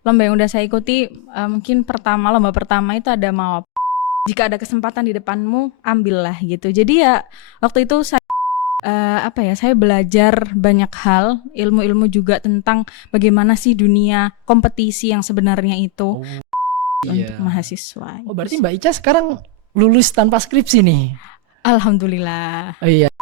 Lomba yang udah saya ikuti, mungkin lomba pertama itu ada mawap. Jika ada kesempatan di depanmu, ambillah gitu. Jadi ya waktu itu saya belajar banyak hal, ilmu-ilmu juga tentang bagaimana sih dunia kompetisi yang sebenarnya itu untuk Iya. mahasiswa. Oh, berarti Mbak Ica sekarang lulus tanpa skripsi nih. Alhamdulillah. Oh iya.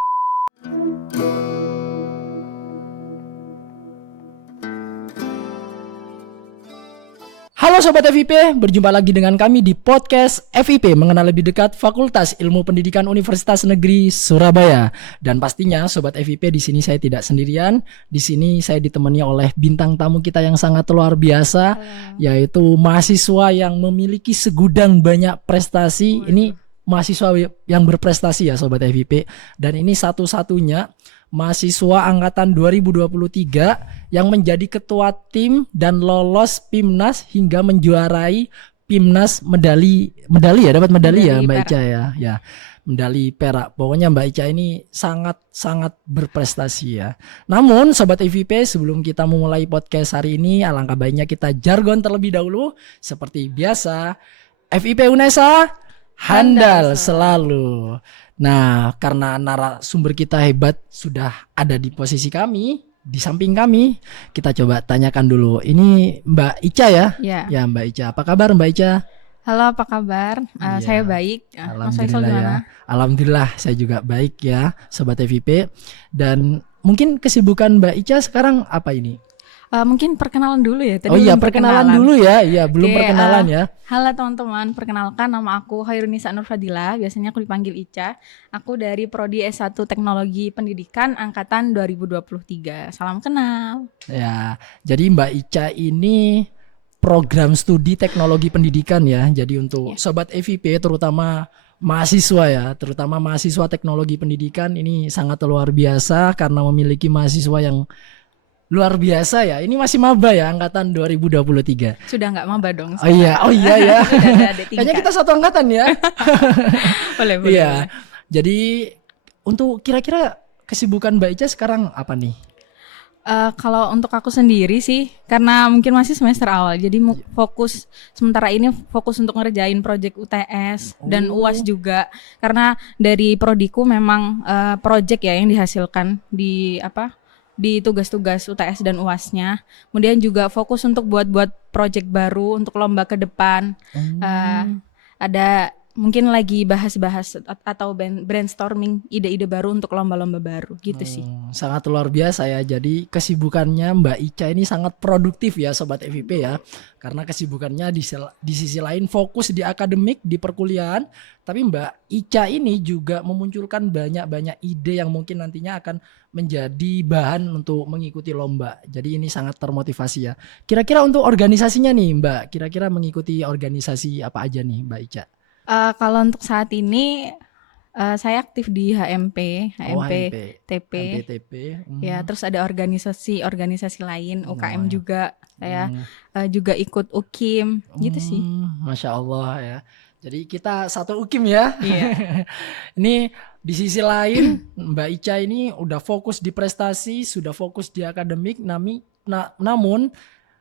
Halo Sobat FIP, berjumpa lagi dengan kami di podcast FIP mengenal lebih dekat Fakultas Ilmu Pendidikan Universitas Negeri Surabaya. Dan pastinya Sobat FIP, di sini saya tidak sendirian. Di sini saya ditemani oleh bintang tamu kita yang sangat luar biasa, yaitu mahasiswa yang memiliki segudang banyak prestasi. Ini mahasiswa yang berprestasi ya Sobat FIP. Dan ini satu-satunya mahasiswa angkatan 2023 yang menjadi ketua tim dan lolos PIMNAS hingga menjuarai PIMNAS medali ya, dapat medali ya Mbak Ica ya medali perak. Pokoknya Mbak Ica ini sangat berprestasi ya. Namun Sobat FIP, sebelum kita memulai podcast hari ini, alangkah baiknya kita jargon terlebih dahulu. Seperti biasa, FIP UNESA handal selalu. Nah, karena narasumber kita hebat sudah ada di posisi kami, di samping kami, kita coba tanyakan dulu. Ini Mbak Ica ya? Ya Mbak Ica. Apa kabar Mbak Ica? Halo, apa kabar? Saya baik. Mas Faisal gimana? Alhamdulillah saya juga baik ya, Sobat FIP. Dan mungkin kesibukan Mbak Ica sekarang apa ini? Mungkin perkenalan dulu ya. Tadi perkenalan dulu ya. Iya, belum perkenalan ya. Halo teman-teman, perkenalkan nama aku Hairunisa Nur Fadila. Biasanya aku dipanggil Ica. Aku dari Prodi S1 Teknologi Pendidikan angkatan 2023. Salam kenal. Ya, jadi Mbak Ica ini program studi teknologi pendidikan ya. Jadi untuk Sobat FIP terutama mahasiswa ya, terutama mahasiswa teknologi pendidikan ini sangat luar biasa karena memiliki mahasiswa yang luar biasa ya. Ini masih maba ya, angkatan 2023. Sudah nggak maba dong. Oh iya ya. Kayaknya kita satu angkatan ya. boleh. Iya. Jadi untuk kira-kira kesibukan Mbak Ica sekarang apa nih? Kalau untuk aku sendiri sih, karena mungkin masih semester awal, jadi sementara ini fokus untuk ngerjain project UTS dan UAS juga. Karena dari prodiku memang project ya yang dihasilkan di tugas-tugas UTS dan UASnya. Kemudian juga fokus untuk buat project baru untuk lomba ke depan. Ada mungkin lagi bahas-bahas atau brainstorming ide-ide baru untuk lomba-lomba baru gitu sih. Sangat luar biasa ya. Jadi kesibukannya Mbak Ica ini sangat produktif ya Sobat FIP ya. Karena kesibukannya di sisi lain fokus di akademik, di perkuliahan. Tapi Mbak Ica ini juga memunculkan banyak-banyak ide yang mungkin nantinya akan menjadi bahan untuk mengikuti lomba. Jadi ini sangat termotivasi ya. Kira-kira untuk organisasinya nih Mbak, kira-kira mengikuti organisasi apa aja nih Mbak Ica? Kalau untuk saat ini saya aktif di HMP TP. Ya, terus ada organisasi lain, UKM juga. Saya juga ikut UKIM gitu sih. Masya Allah ya. Jadi kita satu UKIM ya. Iya. Ini di sisi lain Mbak Ica ini udah fokus di prestasi, sudah fokus di akademik, namun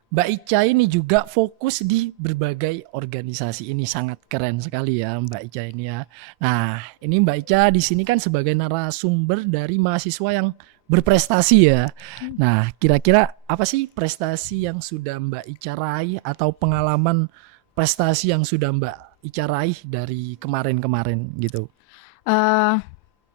Mbak Ica ini juga fokus di berbagai organisasi. Ini sangat keren sekali ya Mbak Ica ini ya. Nah, ini Mbak Ica di sini kan sebagai narasumber dari mahasiswa yang berprestasi ya. Nah, kira-kira apa sih prestasi yang sudah Mbak Ica raih atau pengalaman prestasi yang sudah Mbak Ica raih dari kemarin-kemarin gitu?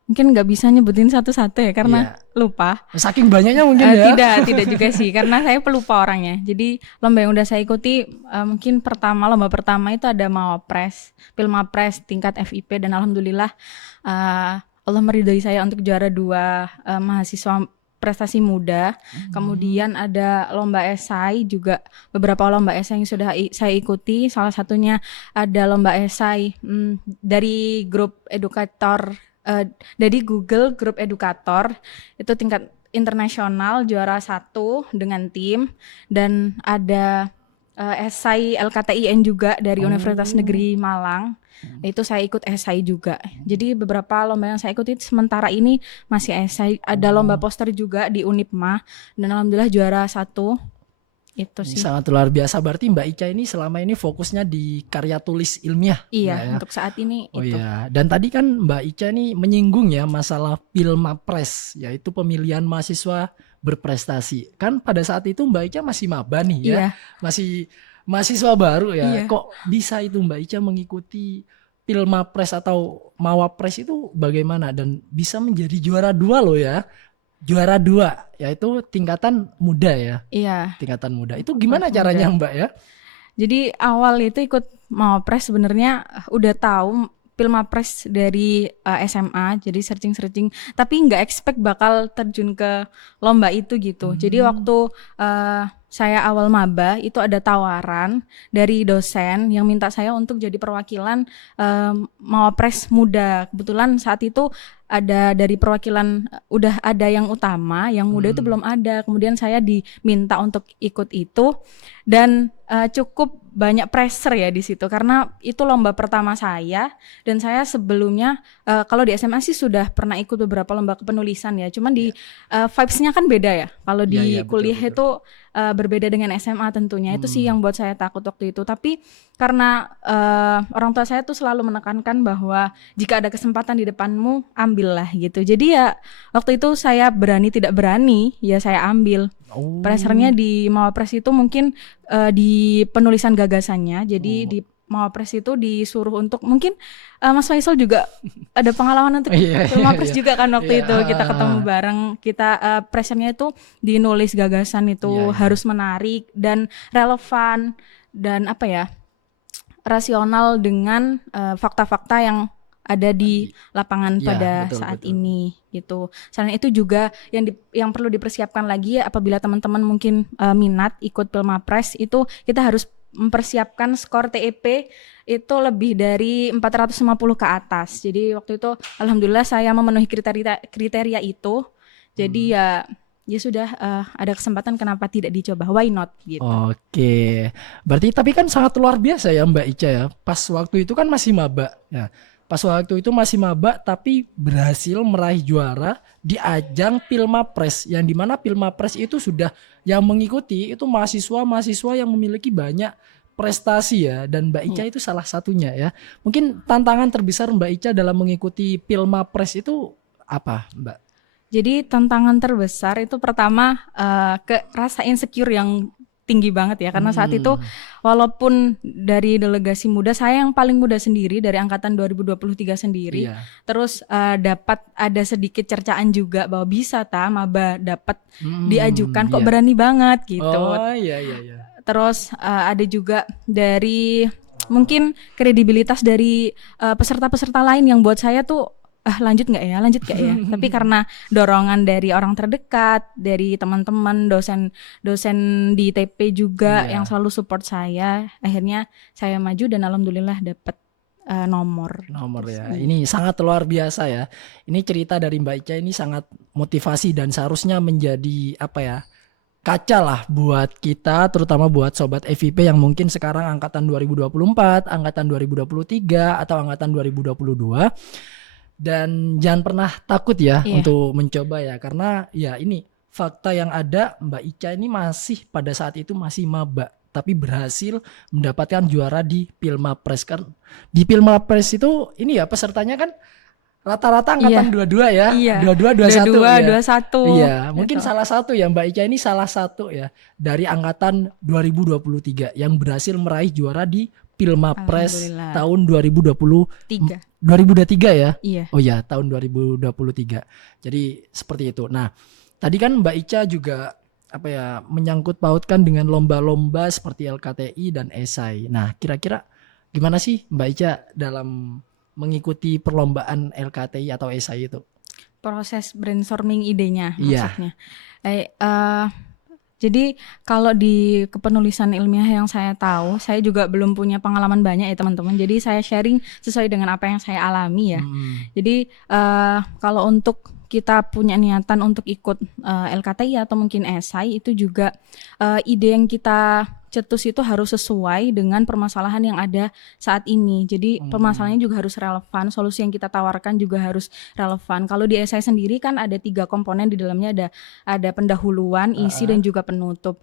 Mungkin nggak bisa nyebutin satu-satu ya karena lupa. Saking banyaknya mungkin ya. Tidak juga sih karena saya pelupa orangnya. Jadi lomba yang udah saya ikuti mungkin lomba pertama itu ada Mawapres, Pilmapres tingkat FIP dan alhamdulillah Allah meridhoi saya untuk juara 2 mahasiswa prestasi muda. Kemudian ada lomba esai juga, beberapa lomba esai yang sudah saya ikuti. Salah satunya ada lomba esai dari grup edukator dari Google Grup Edukator itu tingkat internasional juara 1 dengan tim, dan ada esai LKTIN juga dari Universitas Negeri Malang. Itu saya ikut esai juga. Jadi beberapa lomba yang saya ikuti sementara ini masih esai. Ada lomba poster juga di Unipma dan alhamdulillah juara 1. Itu Ini sih. sangat luar biasa. Berarti Mbak Ica ini selama ini fokusnya di karya tulis ilmiah. Iya, Mbak, ya? untuk saat ini Oh itu. iya, dan tadi kan Mbak Ica ini menyinggung ya masalah Pilmapres, yaitu pemilihan mahasiswa berprestasi. Kan pada saat itu Mbak Ica masih maba nih ya, Iya, masih mahasiswa baru ya. iya. Kok bisa itu Mbak Ica mengikuti Pilmapres atau Mawapres itu bagaimana dan bisa menjadi juara dua loh ya? Juara dua, yaitu tingkatan muda ya, Iya, tingkatan muda. Itu gimana muda. caranya Mbak ya? Jadi awal itu ikut Mawapres sebenarnya udah tahu Pilmapres dari SMA, jadi searching-searching, tapi nggak expect bakal terjun ke lomba itu gitu. Jadi waktu saya awal maba itu ada tawaran dari dosen yang minta saya untuk jadi perwakilan Mawapres muda. Kebetulan saat itu ada dari perwakilan udah ada yang utama, yang muda itu belum ada. Kemudian saya diminta untuk ikut itu dan cukup banyak pressure ya di situ karena itu lomba pertama saya dan saya sebelumnya kalau di SMA sih sudah pernah ikut beberapa lomba kepenulisan ya. Cuman di vibes-nya kan beda ya. Kalau di Iya, betul, kuliah betul. itu berbeda dengan SMA tentunya. Itu sih yang buat saya takut waktu itu. Tapi karena orang tua saya tuh selalu menekankan bahwa jika ada kesempatan di depanmu, ambillah gitu. Jadi ya waktu itu saya berani tidak berani, ya saya ambil. Oh, Pressernya di Mawapres itu mungkin di penulisan gagasannya. Jadi di Mawapres itu disuruh untuk mungkin Mas Faisal juga ada pengalaman untuk iya, Mawapres iya. juga kan waktu Iya, itu kita ketemu bareng. Kita pressernya itu dinulis gagasan itu Iya, iya. harus menarik dan relevan dan apa ya, rasional dengan fakta-fakta yang ada di lapangan Iya, pada betul, saat betul. ini gitu. Selain itu juga yang perlu dipersiapkan lagi apabila teman-teman mungkin minat ikut Pilmapres itu kita harus mempersiapkan skor TEP itu lebih dari 450 ke atas. Jadi waktu itu alhamdulillah saya memenuhi kriteria itu. Jadi ya sudah ada kesempatan kenapa tidak dicoba? Why not gitu. Oke, berarti tapi kan sangat luar biasa ya Mbak Ica ya. Pas waktu itu kan masih maba ya. Pas waktu itu masih maba tapi berhasil meraih juara di ajang Pilmapres yang dimana Pilmapres itu sudah yang mengikuti itu mahasiswa-mahasiswa yang memiliki banyak prestasi ya dan Mbak Ica itu salah satunya ya. Mungkin tantangan terbesar Mbak Ica dalam mengikuti Pilmapres itu apa Mbak? Jadi tantangan terbesar itu pertama ke rasa insecure yang tinggi banget ya karena saat itu walaupun dari delegasi muda saya yang paling muda sendiri dari angkatan 2023 sendiri. Iya. Terus dapat ada sedikit cercaan juga bahwa bisa maba dapat diajukan kok iya. berani banget gitu. Oh iya iya iya. Terus ada juga dari mungkin kredibilitas dari peserta-peserta lain yang buat saya tuh lanjut nggak ya tapi karena dorongan dari orang terdekat, dari teman-teman, dosen di TP juga yang selalu support saya, akhirnya saya maju dan alhamdulillah dapat nomor ya. Ini sangat luar biasa ya. Ini cerita dari Mbak Ica ini sangat motivasi dan seharusnya menjadi apa ya, kaca lah buat kita, terutama buat sobat FIP yang mungkin sekarang angkatan 2024, angkatan 2023 atau angkatan 2022. Dan jangan pernah takut ya untuk mencoba ya, karena ya ini fakta yang ada, Mbak Ica ini masih pada saat itu masih maba tapi berhasil mendapatkan juara di Pilmapres. Kan di Pilmapres itu ini ya pesertanya kan rata-rata angkatan 22 ya. Iya. 22 21 ya. 21. Iya, mungkin salah satu ya Mbak Ica ini salah satu ya dari angkatan 2023 yang berhasil meraih juara di Pilmapres tahun 2023 ya. Iya. Oh ya, tahun 2023. Jadi seperti itu. Nah, tadi kan Mbak Ica juga apa ya menyangkut pautkan dengan lomba-lomba seperti LKTI dan esai. Nah, kira-kira gimana sih Mbak Ica dalam mengikuti perlombaan LKTI atau esai itu? Proses brainstorming idenya maksudnya. Jadi kalau di kepenulisan ilmiah yang saya tahu, saya juga belum punya pengalaman banyak ya teman-teman. Jadi saya sharing sesuai dengan apa yang saya alami ya. Jadi kalau untuk kita punya niatan untuk ikut LKTI atau mungkin esai itu juga ide yang kita cetus itu harus sesuai dengan permasalahan yang ada saat ini. Jadi permasalahannya juga harus relevan, solusi yang kita tawarkan juga harus relevan. Kalau di esai sendiri kan ada 3 komponen di dalamnya, ada pendahuluan, isi dan juga penutup.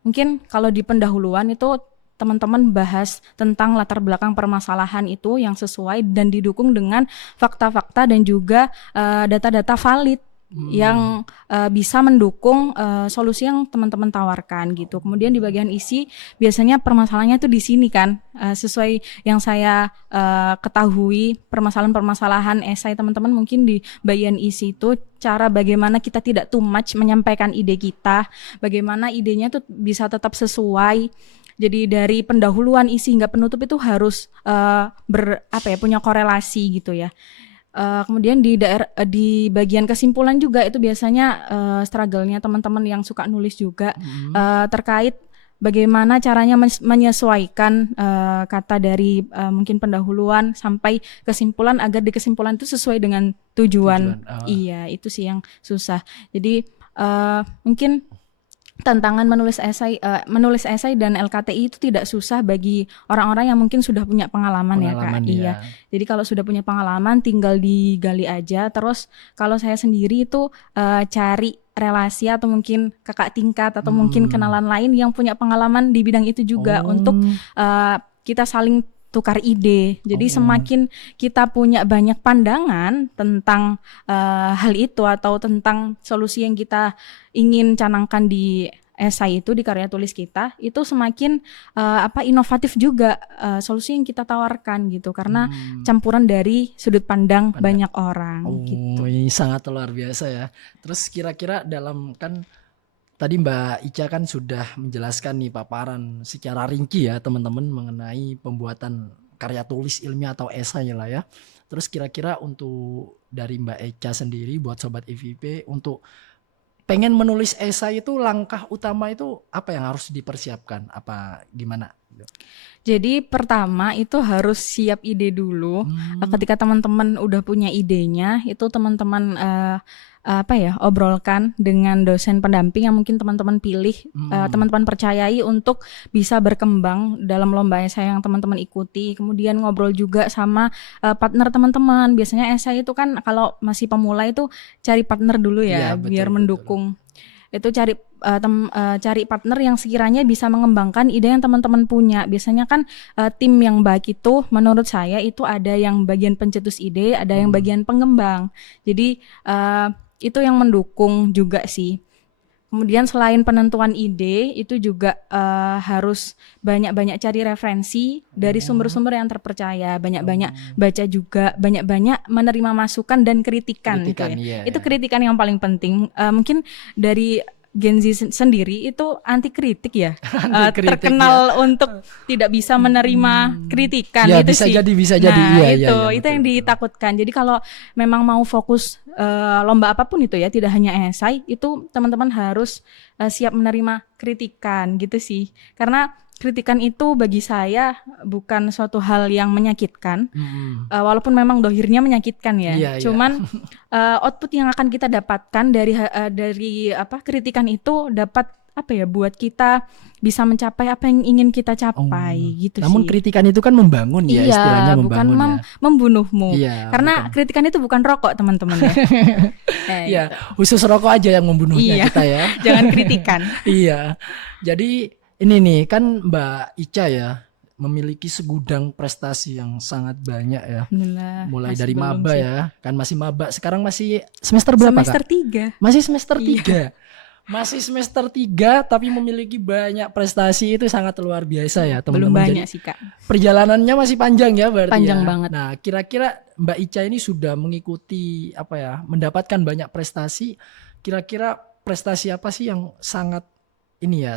mungkin kalau di pendahuluan itu teman-teman bahas tentang latar belakang permasalahan itu yang sesuai dan didukung dengan fakta-fakta dan juga data-data valid yang bisa mendukung solusi yang teman-teman tawarkan gitu. Kemudian di bagian isi biasanya permasalahannya tuh di sini kan, sesuai yang saya ketahui permasalahan-permasalahan esai teman-teman mungkin di bagian isi itu cara bagaimana kita tidak too much menyampaikan ide kita, bagaimana idenya tuh bisa tetap sesuai. Jadi dari pendahuluan isi hingga penutup itu harus punya korelasi gitu ya. Kemudian di bagian kesimpulan juga itu biasanya struggle-nya teman-teman yang suka nulis juga terkait bagaimana caranya menyesuaikan kata dari mungkin pendahuluan sampai kesimpulan agar di kesimpulan itu sesuai dengan tujuan. Iya, itu sih yang susah. Jadi mungkin tantangan menulis esai dan LKTI itu tidak susah bagi orang-orang yang mungkin sudah punya pengalaman ya Kak. Iya. Jadi kalau sudah punya pengalaman tinggal digali aja. Terus kalau saya sendiri itu cari relasi atau mungkin kakak tingkat atau mungkin kenalan lain yang punya pengalaman di bidang itu juga untuk kita saling tukar ide. Jadi semakin kita punya banyak pandangan tentang hal itu atau tentang solusi yang kita ingin canangkan di esai itu, di karya tulis kita, itu semakin inovatif juga solusi yang kita tawarkan gitu, karena campuran dari sudut pandang banyak orang gitu. Ini sangat luar biasa ya. Terus kira-kira dalam kan tadi Mbak Ica kan sudah menjelaskan nih paparan secara rinci ya teman-teman mengenai pembuatan karya tulis ilmiah atau esai lah ya. Terus kira-kira untuk dari Mbak Ica sendiri buat Sobat FIP untuk pengen menulis esai itu langkah utama itu apa yang harus dipersiapkan? Apa gimana? Jadi pertama itu harus siap ide dulu. Ketika teman-teman udah punya idenya, itu teman-teman obrolkan dengan dosen pendamping yang mungkin teman-teman pilih, teman-teman percayai untuk bisa berkembang dalam lomba esai yang teman-teman ikuti. Kemudian ngobrol juga sama partner teman-teman. Biasanya esai itu kan kalau masih pemula itu cari partner dulu ya, biar mendukung. Itu cari partner yang sekiranya bisa mengembangkan ide yang teman-teman punya. Biasanya kan tim yang baik itu menurut saya itu ada yang bagian pencetus ide, ada yang bagian pengembang. Jadi itu yang mendukung juga sih. Kemudian selain penentuan ide itu juga harus banyak-banyak cari referensi dari sumber-sumber yang terpercaya, banyak-banyak baca juga, banyak-banyak menerima masukan dan kritikan gitu ya. Itu kritikan yang paling penting. Mungkin dari Gen Z sendiri itu anti kritik ya, terkenal untuk tidak bisa menerima kritikan ya, itu bisa sih. Bisa jadi. Itu yang ditakutkan. Jadi kalau memang mau fokus lomba apapun itu ya, tidak hanya esai, itu teman-teman harus siap menerima kritikan gitu sih. Karena kritikan itu bagi saya bukan suatu hal yang menyakitkan, walaupun memang dohirnya menyakitkan ya. Cuman output yang akan kita dapatkan dari kritikan itu dapat buat kita bisa mencapai apa yang ingin kita capai gitu. Namun sih. Kritikan itu kan membangun ya, istilahnya bukan membangun membunuhmu. Karena bukan. kritikan itu bukan rokok teman-teman ya. Iya, khusus rokok aja yang membunuhnya kita ya. Jangan kritikan. Iya. Jadi ini nih kan Mbak Ica ya memiliki segudang prestasi yang sangat banyak ya. Mulai dari maba ya, kan masih maba. Sekarang masih semester berapa semester Kak? 3. Masih semester 3. Masih semester 3 tapi memiliki banyak prestasi, itu sangat luar biasa ya teman-teman. Belum banyak sih Kak. Perjalanannya masih panjang ya berarti. Panjang banget. Nah, kira-kira Mbak Ica ini sudah mengikuti mendapatkan banyak prestasi. Kira-kira prestasi apa sih yang sangat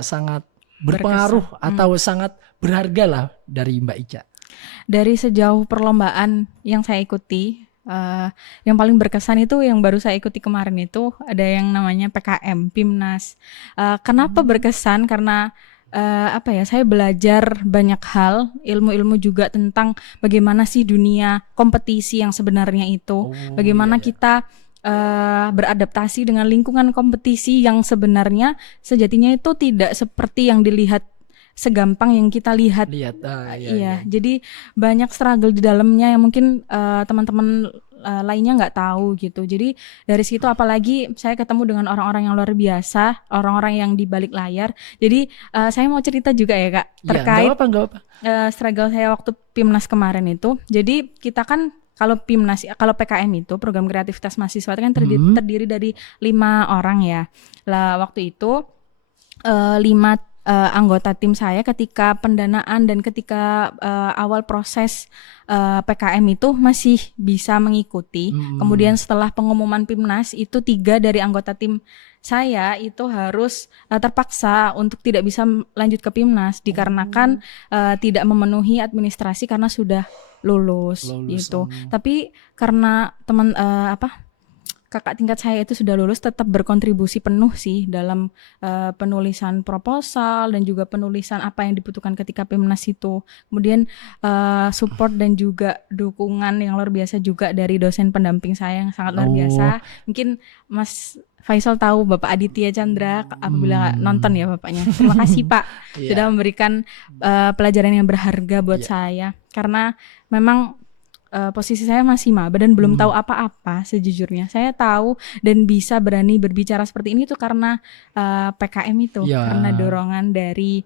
sangat berpengaruh atau sangat berharga lah dari Mbak Ica? Dari sejauh perlombaan yang saya ikuti, yang paling berkesan itu yang baru saya ikuti kemarin itu ada yang namanya PKM, PIMNAS. Kenapa berkesan? Karena saya belajar banyak hal, ilmu-ilmu juga tentang bagaimana sih dunia kompetisi yang sebenarnya itu, bagaimana kita beradaptasi dengan lingkungan kompetisi yang sebenarnya sejatinya itu tidak seperti yang dilihat segampang yang kita lihat. Iya. Jadi banyak struggle di dalamnya yang mungkin teman-teman lainnya nggak tahu gitu. Jadi dari situ apalagi saya ketemu dengan orang-orang yang luar biasa, orang-orang yang di balik layar. Jadi saya mau cerita juga ya Kak terkait Nggak apa. struggle saya waktu PIMNAS kemarin itu. Jadi kita kan kalau PIMNAS, kalau PKM itu program kreativitas mahasiswa itu kan terdiri dari 5 orang ya. Lah waktu itu 5 anggota tim saya ketika pendanaan dan ketika awal proses PKM itu masih bisa mengikuti. Kemudian setelah pengumuman PIMNAS itu 3 dari anggota tim saya itu harus terpaksa untuk tidak bisa lanjut ke PIMNAS dikarenakan tidak memenuhi administrasi karena sudah lulus gitu. Tapi karena teman kakak tingkat saya itu sudah lulus, tetap berkontribusi penuh sih dalam penulisan proposal dan juga penulisan apa yang dibutuhkan ketika PIMNAS itu. Kemudian support dan juga dukungan yang luar biasa juga dari dosen pendamping saya yang sangat luar biasa. Mungkin Mas Faisal tahu Bapak Aditya Chandra apabila nonton ya Bapaknya. Terima kasih Pak sudah memberikan pelajaran yang berharga buat saya. Karena memang posisi saya masih maba dan belum tahu apa-apa sejujurnya. Saya tahu dan bisa berani berbicara seperti ini tuh karena PKM itu, karena dorongan dari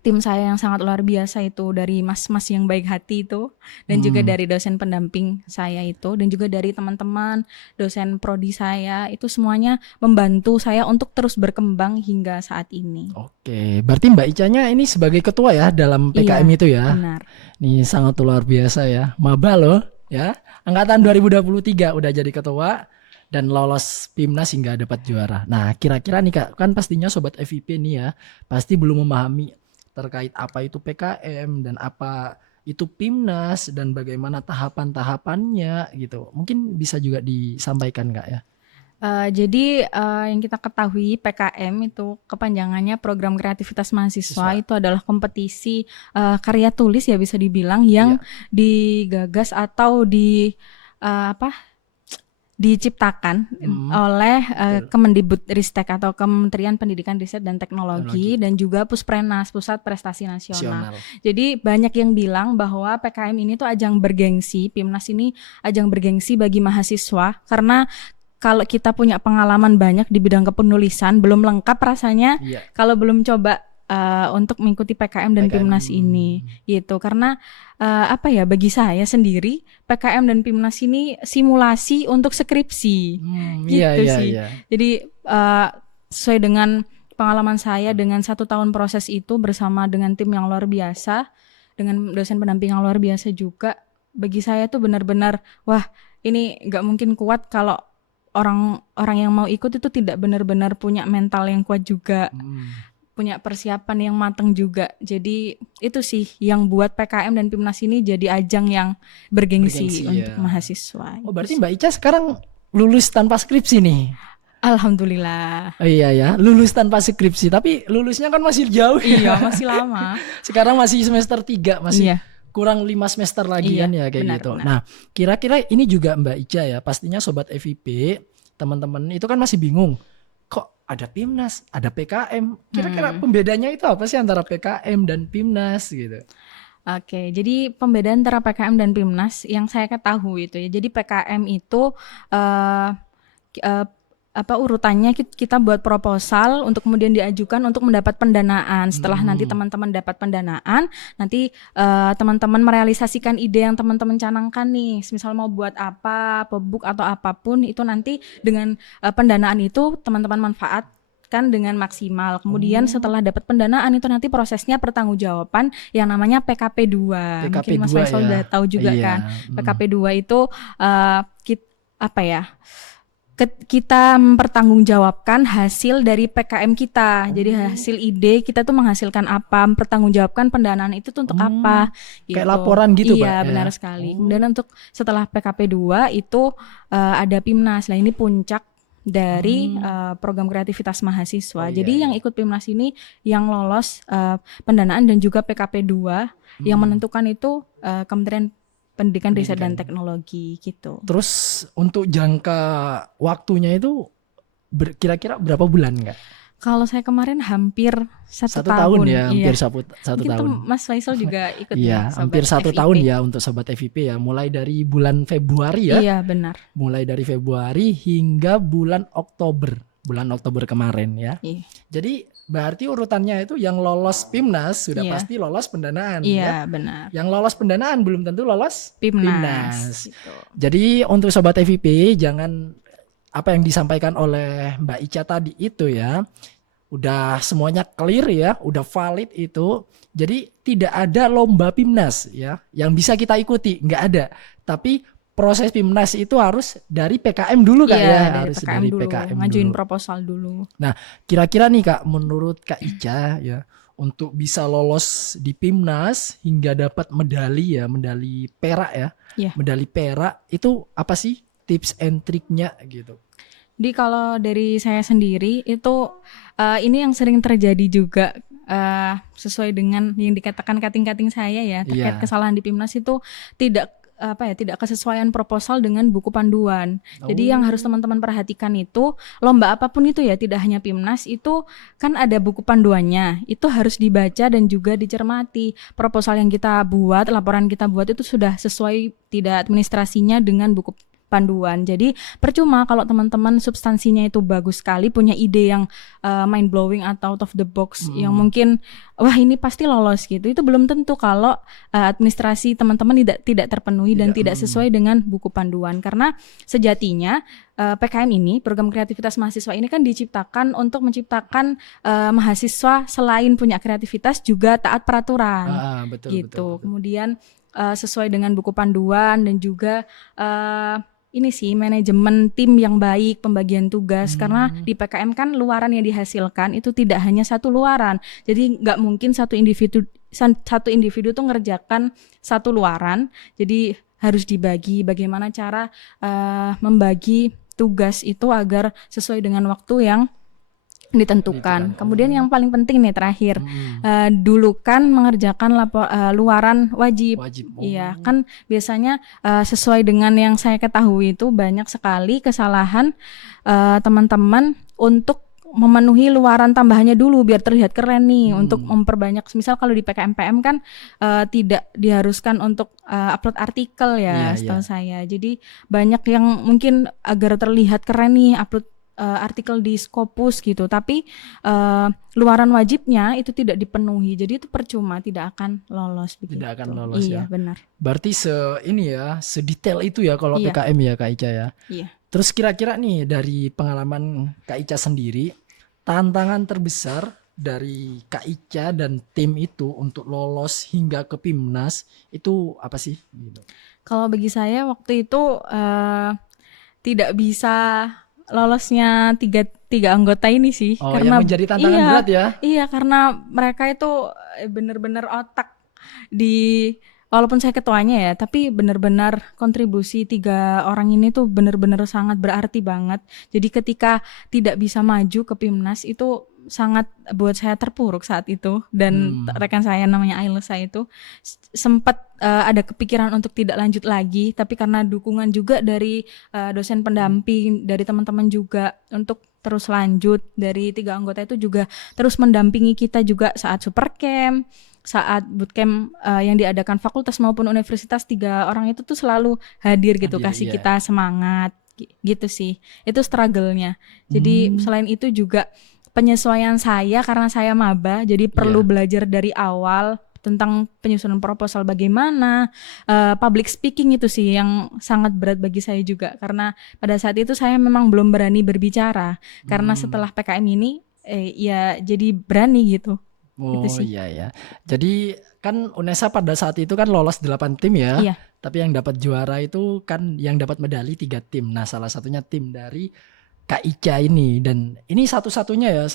tim saya yang sangat luar biasa itu, dari mas-mas yang baik hati itu, dan juga dari dosen pendamping saya itu, dan juga dari teman-teman dosen prodi saya, itu semuanya membantu saya untuk terus berkembang hingga saat ini. Oke, berarti Mbak Icanya ini sebagai ketua ya dalam PKM itu ya? Benar. Ini sangat luar biasa ya, maba loh ya, angkatan 2023 udah jadi ketua dan lolos PIMNAS hingga dapat juara. Nah kira-kira nih Kak, kan pastinya Sobat FIP nih ya, pasti belum memahami terkait apa itu PKM dan apa itu PIMNAS dan bagaimana tahapan-tahapannya gitu. Mungkin bisa juga disampaikan Kak ya. Jadi yang kita ketahui PKM itu kepanjangannya Program Kreativitas Mahasiswa. Itu adalah kompetisi karya tulis ya bisa dibilang yang digagas atau diciptakan oleh Kemendikbudristek atau Kementerian Pendidikan Riset dan Teknologi dan juga Pusprenas, Pusat Prestasi Nasional. Jadi banyak yang bilang bahwa PKM ini tuh ajang bergengsi, PIMNAS ini ajang bergengsi bagi mahasiswa karena kalau kita punya pengalaman banyak di bidang kepenulisan belum lengkap rasanya kalau belum coba untuk mengikuti PKM dan PIMNAS ini gitu. Karena bagi saya sendiri PKM dan PIMNAS ini simulasi untuk skripsi gitu sih. Jadi sesuai dengan pengalaman saya dengan 1 tahun proses itu bersama dengan tim yang luar biasa, dengan dosen pendamping yang luar biasa juga, bagi saya tuh benar-benar wah ini nggak mungkin kuat kalau orang yang mau ikut itu tidak benar-benar punya mental yang kuat juga, punya persiapan yang matang juga. Jadi itu sih yang buat PKM dan PIMNAS ini jadi ajang yang bergengsi untuk mahasiswa. Oh berarti Mbak Ica sekarang lulus tanpa skripsi nih? Alhamdulillah. Oh iya ya, lulus tanpa skripsi, tapi lulusnya kan masih jauh ya? Iya masih lama. Sekarang masih semester 3, masih kurang 5 semester lagi kan ya kayak gitu. Benar. Nah kira-kira ini juga Mbak Ica ya, pastinya Sobat FIP teman-teman itu kan masih bingung, kok ada PIMNAS, ada PKM, kira-kira pembedanya itu apa sih antara PKM dan PIMNAS gitu? Oke, jadi pembedaan antara PKM dan PIMNAS yang saya ketahui itu ya, jadi PKM itu urutannya kita buat proposal untuk kemudian diajukan untuk mendapat pendanaan. Setelah nanti teman-teman dapat pendanaan, nanti teman-teman merealisasikan ide yang teman-teman canangkan nih. Misal mau buat apa, book atau apapun itu nanti dengan pendanaan itu teman-teman manfaatkan dengan maksimal. Kemudian setelah dapat pendanaan itu nanti prosesnya pertanggungjawaban yang namanya PKP 2. Mungkin Mas Faisal udah tahu juga kan. PKP 2 itu kita mempertanggungjawabkan hasil dari PKM kita. Jadi hasil ide kita tuh menghasilkan apa, mempertanggungjawabkan pendanaan itu tuh untuk apa gitu. Kayak laporan gitu Pak? Iya benar sekali. Kemudian untuk setelah PKP 2 itu ada PIMNAS. Nah ini puncak dari program kreativitas mahasiswa. Jadi yang ikut PIMNAS ini yang lolos pendanaan dan juga PKP 2 yang menentukan itu Kementerian Pendidikan, Riset dan Teknologi gitu. Terus untuk jangka waktunya itu kira-kira berapa bulan Kak? Kalau saya kemarin hampir satu Satu tahun ya, iya. hampir satu Mungkin tuh tahun. Mas Faisal juga ikut Iya, nih, hampir Sobat satu FIP. tahun ya untuk Sobat FIP ya. Mulai dari bulan Februari ya. Iya benar. Mulai dari Februari hingga bulan Oktober. Bulan Oktober kemarin ya. Iya. Jadi berarti urutannya itu yang lolos PIMNAS sudah Iya. pasti lolos pendanaan Iya ya. benar. Yang lolos pendanaan belum tentu lolos PIMNAS. Gitu. Jadi untuk Sobat FIP jangan apa yang disampaikan oleh Mbak Ica tadi itu ya. Udah semuanya clear ya, udah valid itu. Jadi tidak ada lomba PIMNAS ya yang bisa kita ikuti, nggak ada. Tapi proses PIMNAS itu harus dari PKM dulu Kak Iya, ya, dari harus PKM dari dulu, PKM ngajuin dulu. proposal dulu. Nah, kira-kira nih Kak, menurut Kak Ica ya, untuk bisa lolos di PIMNAS hingga dapat medali ya, medali perak ya. Iya. Medali perak itu apa sih tips and triknya gitu? Jadi kalau dari saya sendiri itu ini yang sering terjadi juga sesuai dengan yang dikatakan kating-kating saya ya terkait kesalahan di PIMNAS itu tidak kesesuaian proposal dengan buku panduan. Jadi yang harus teman-teman perhatikan itu lomba apapun itu ya, tidak hanya PIMNAS itu kan ada buku panduannya. Itu harus dibaca dan juga dicermati. Proposal yang kita buat, laporan kita buat itu sudah sesuai tidak administrasinya dengan buku panduan. Jadi percuma kalau teman-teman substansinya itu bagus sekali, punya ide yang mind blowing atau out of the box yang mungkin wah ini pasti lolos gitu. Itu belum tentu kalau administrasi teman-teman tidak terpenuhi dan tidak sesuai dengan buku panduan. Karena sejatinya PKM ini, program kreativitas mahasiswa ini kan diciptakan untuk menciptakan mahasiswa selain punya kreativitas juga taat peraturan. Betul, gitu. betul. Kemudian sesuai dengan buku panduan dan juga ini sih manajemen tim yang baik, pembagian tugas karena di PKM kan luaran yang dihasilkan itu tidak hanya satu luaran. Jadi nggak mungkin satu individu tuh ngerjakan satu luaran. Jadi harus dibagi bagaimana cara membagi tugas itu agar sesuai dengan waktu yang ditentukan. Kemudian yang paling penting nih terakhir, dulu kan mengerjakan luaran wajib. Iya, kan biasanya sesuai dengan yang saya ketahui itu banyak sekali kesalahan teman-teman untuk memenuhi luaran tambahannya dulu biar terlihat keren nih untuk memperbanyak. Misal kalau di PKMPM kan tidak diharuskan untuk upload artikel ya, setahu saya. Jadi banyak yang mungkin agar terlihat keren nih upload artikel di Scopus gitu, tapi luaran wajibnya itu tidak dipenuhi, jadi itu percuma, tidak akan lolos begitu. Tidak akan lolos iya, ya. Benar. Berarti sedetail itu ya kalau PKM ya Kak Ica ya. Iya. Terus kira-kira nih dari pengalaman Kak Ica sendiri, tantangan terbesar dari Kak Ica dan tim itu untuk lolos hingga ke PIMNAS itu apa sih? Gitu. Kalau bagi saya waktu itu tidak bisa lolosnya tiga anggota ini sih, karena yang menjadi tantangan berat ya. Iya, karena mereka itu benar-benar otak di walaupun saya ketuanya ya, tapi benar-benar kontribusi 3 orang ini tuh benar-benar sangat berarti banget. Jadi ketika tidak bisa maju ke PIMNAS itu sangat buat saya terpuruk saat itu, dan rekan saya namanya Ailesa itu sempat ada kepikiran untuk tidak lanjut lagi, tapi karena dukungan juga dari dosen pendamping, dari teman-teman juga untuk terus lanjut, dari 3 anggota itu juga terus mendampingi kita juga saat supercamp, saat bootcamp yang diadakan fakultas maupun universitas. 3 orang itu tuh selalu hadir gitu, kasih kita semangat gitu sih. Itu struggle-nya. Jadi selain itu juga penyesuaian saya karena saya maba, jadi perlu belajar dari awal tentang penyusunan proposal bagaimana, public speaking itu sih yang sangat berat bagi saya juga, karena pada saat itu saya memang belum berani berbicara, karena setelah PKM ini ya jadi berani gitu. Oh iya ya. Jadi kan UNESA pada saat itu kan lolos 8 tim ya. Iya. Tapi yang dapat juara itu kan yang dapat medali 3 tim. Nah, salah satunya tim dari Kak Ica ini, dan ini satu-satunya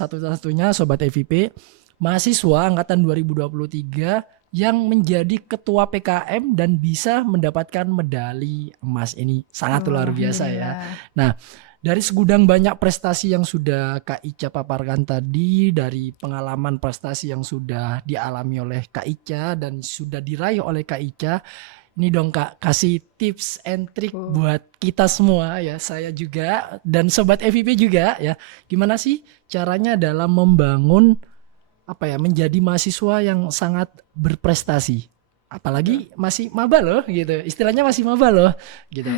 Sobat FIP mahasiswa angkatan 2023 yang menjadi ketua PKM dan bisa mendapatkan medali emas. Ini sangat luar biasa ya. Nah, dari segudang banyak prestasi yang sudah Kak Ica paparkan tadi, dari pengalaman prestasi yang sudah dialami oleh Kak Ica dan sudah diraih oleh Kak Ica, ini dong Kak, kasih tips and trick buat kita semua ya, saya juga dan sobat FIP juga ya. Gimana sih caranya dalam membangun menjadi mahasiswa yang sangat berprestasi? Apalagi masih maba loh gitu. Istilahnya masih maba loh gitu.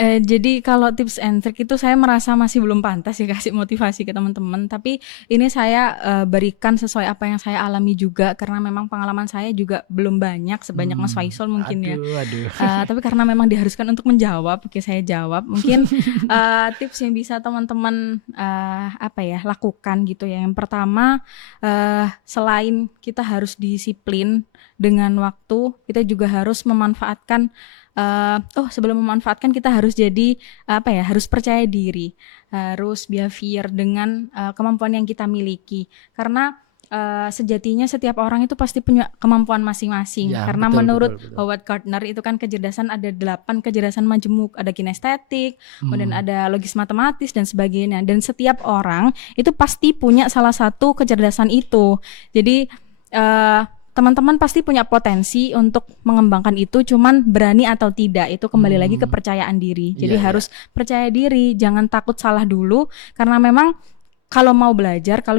Jadi kalau tips and trick itu saya merasa masih belum pantas ya kasih motivasi ke teman-teman. Tapi ini saya berikan sesuai apa yang saya alami juga, karena memang pengalaman saya juga belum banyak sebanyak Mas Faisal mungkin ya. Aduh. Tapi karena memang diharuskan untuk menjawab, oke saya jawab. Mungkin tips yang bisa teman-teman lakukan gitu ya. Yang pertama, selain kita harus disiplin dengan waktu, kita juga harus memanfaatkan sebelum memanfaatkan kita harus jadi harus percaya diri, harus behavior dengan kemampuan yang kita miliki, karena sejatinya setiap orang itu pasti punya kemampuan masing-masing ya, karena menurut Howard Gardner itu kan kecerdasan ada 8 kecerdasan majemuk, ada kinestetik, kemudian ada logis matematis dan sebagainya, dan setiap orang itu pasti punya salah satu kecerdasan itu. Jadi teman-teman pasti punya potensi untuk mengembangkan itu, cuman berani atau tidak itu kembali lagi ke kepercayaan diri. Jadi harus percaya diri, jangan takut salah dulu, karena memang kalau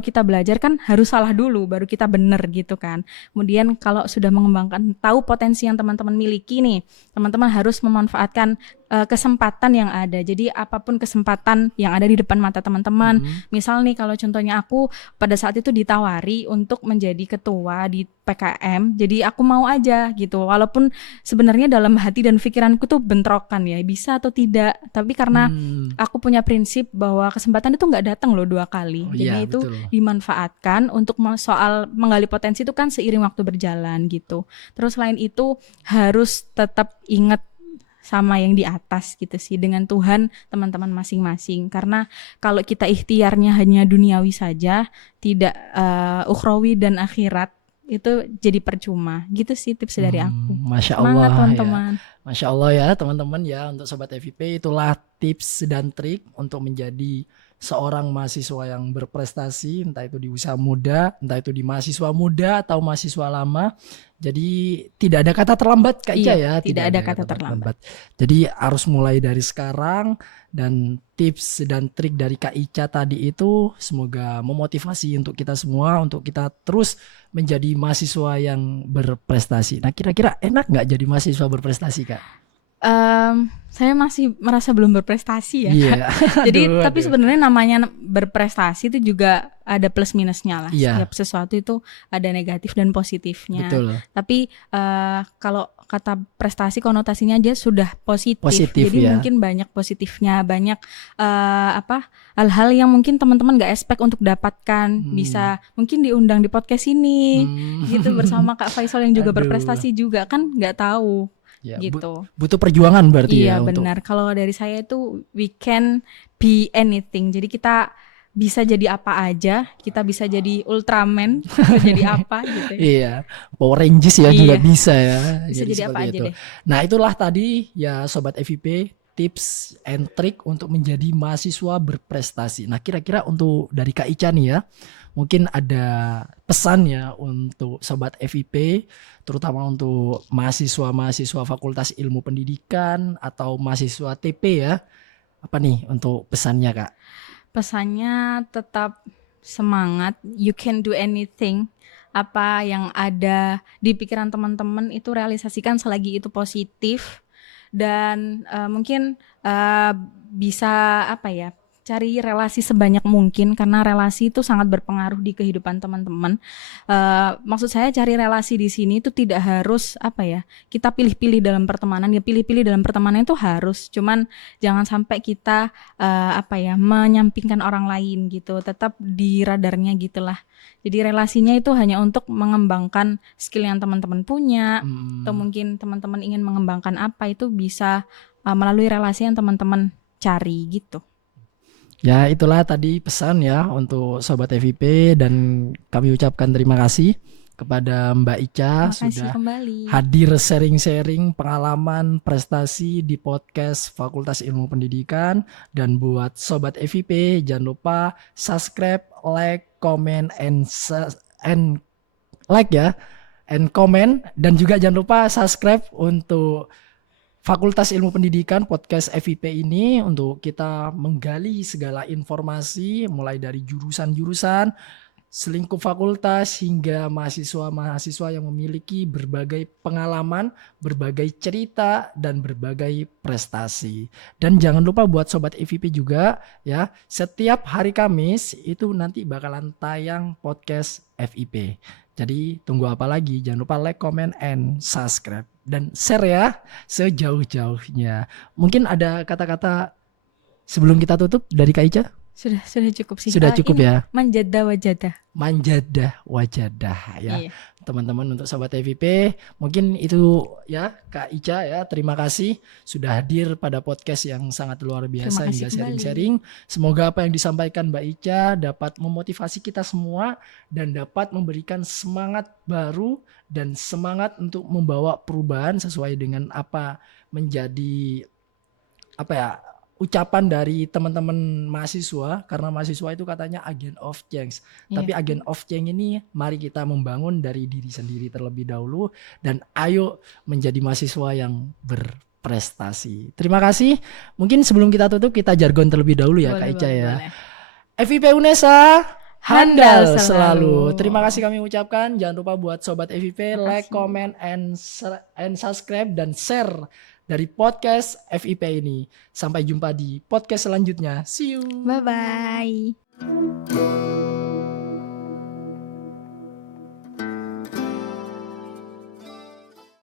kita belajar kan harus salah dulu baru kita bener gitu kan. Kemudian kalau sudah mengembangkan, tahu potensi yang teman-teman miliki nih, teman-teman harus memanfaatkan kesempatan yang ada. Jadi apapun kesempatan yang ada di depan mata teman-teman. Misal nih kalau contohnya aku pada saat itu ditawari untuk menjadi ketua di PKM. Jadi aku mau aja gitu. Walaupun sebenarnya dalam hati dan pikiranku tuh bentrokan ya, bisa atau tidak. Tapi karena aku punya prinsip bahwa kesempatan itu nggak datang loh 2 kali. Jadi itu betul, dimanfaatkan untuk soal menggali potensi itu kan seiring waktu berjalan gitu. Terus selain itu harus tetap ingat sama yang di atas gitu sih, dengan Tuhan teman-teman masing-masing, karena kalau kita ikhtiarnya hanya duniawi saja, tidak ukhrawi dan akhirat, itu jadi percuma gitu sih tips dari aku. Masya Allah. Semangat teman-teman. Ya. Masya Allah ya teman-teman ya, untuk sobat FIP itulah tips dan trik untuk menjadi seorang mahasiswa yang berprestasi, entah itu di usia muda, entah itu di mahasiswa muda atau mahasiswa lama. Jadi tidak ada kata terlambat Kak Ica ya. Tidak ada kata terlambat. Jadi harus mulai dari sekarang, dan tips dan trik dari Kak Ica tadi itu semoga memotivasi untuk kita semua, untuk kita terus menjadi mahasiswa yang berprestasi. Nah kira-kira enak nggak jadi mahasiswa berprestasi Kak? Saya masih merasa belum berprestasi ya. Jadi tapi sebenarnya namanya berprestasi itu juga ada plus minusnya lah. Setiap sesuatu itu ada negatif dan positifnya. Betul. Tapi kalau kata prestasi konotasinya aja sudah positif. Jadi mungkin banyak positifnya, banyak hal-hal yang mungkin teman-teman gak expect untuk dapatkan. Bisa mungkin diundang di podcast ini gitu bersama Kak Faisal yang juga berprestasi juga, kan gak tahu. Ya, gitu. Butuh perjuangan berarti ya. Iya benar. Kalau dari saya itu we can be anything. Jadi kita bisa jadi apa aja. Kita bisa jadi Ultraman, bisa jadi apa gitu. Iya, Power Rangers ya juga bisa ya. Bisa jadi apa aja deh. Nah itulah tadi ya sobat FIP, tips and trick untuk menjadi mahasiswa berprestasi. Nah kira-kira untuk dari Kak Ica nih ya, mungkin ada pesan ya untuk sobat FIP, terutama untuk mahasiswa-mahasiswa Fakultas Ilmu Pendidikan atau mahasiswa TP ya. Apa nih untuk pesannya Kak? Pesannya tetap semangat, you can do anything. Apa yang ada di pikiran teman-teman itu realisasikan selagi itu positif. Dan mungkin bisa cari relasi sebanyak mungkin, karena relasi itu sangat berpengaruh di kehidupan teman-teman. Maksud saya cari relasi di sini itu tidak harus kita pilih-pilih dalam pertemanan. Ya pilih-pilih dalam pertemanan itu harus, cuman jangan sampai kita menyampingkan orang lain gitu. Tetap di radarnya gitulah. Jadi relasinya itu hanya untuk mengembangkan skill yang teman-teman punya, atau mungkin teman-teman ingin mengembangkan apa, itu bisa melalui relasi yang teman-teman cari gitu. Ya itulah tadi pesan ya untuk sobat FIP, dan kami ucapkan terima kasih kepada Mbak Ica sudah hadir sharing-sharing pengalaman prestasi di podcast Fakultas Ilmu Pendidikan. Dan buat sobat FIP jangan lupa subscribe, like, comment, and like ya, and comment, dan juga jangan lupa subscribe untuk Fakultas Ilmu Pendidikan podcast FIP ini untuk kita menggali segala informasi mulai dari jurusan-jurusan, selingkup fakultas hingga mahasiswa-mahasiswa yang memiliki berbagai pengalaman, berbagai cerita, dan berbagai prestasi. Dan jangan lupa buat Sobat FIP juga ya, setiap hari Kamis itu nanti bakalan tayang podcast FIP. Jadi tunggu apa lagi? Jangan lupa like, comment, and subscribe. Dan share ya sejauh-jauhnya. Mungkin ada kata-kata sebelum kita tutup dari Kak Ica? Sudah cukup sih. Sudah cukup ini ya. Manjadah wajadah ya. Iya. Teman-teman untuk Sobat FIP, mungkin itu ya Kak Ica ya. Terima kasih sudah hadir pada podcast yang sangat luar biasa hingga sharing-sharing. Semoga apa yang disampaikan Mbak Ica dapat memotivasi kita semua dan dapat memberikan semangat baru dan semangat untuk membawa perubahan sesuai dengan apa menjadi ucapan dari teman-teman mahasiswa, karena mahasiswa itu katanya agent of change. Tapi agent of change ini mari kita membangun dari diri sendiri terlebih dahulu dan ayo menjadi mahasiswa yang berprestasi. Terima kasih. Mungkin sebelum kita tutup kita jargon terlebih dahulu ya Kak Ica ya. FIP UNESA handal selalu. Terima kasih kami ucapkan. Jangan lupa buat Sobat FIP like, comment, and subscribe dan share dari podcast FIP ini. Sampai jumpa di podcast selanjutnya. See you. Bye-bye.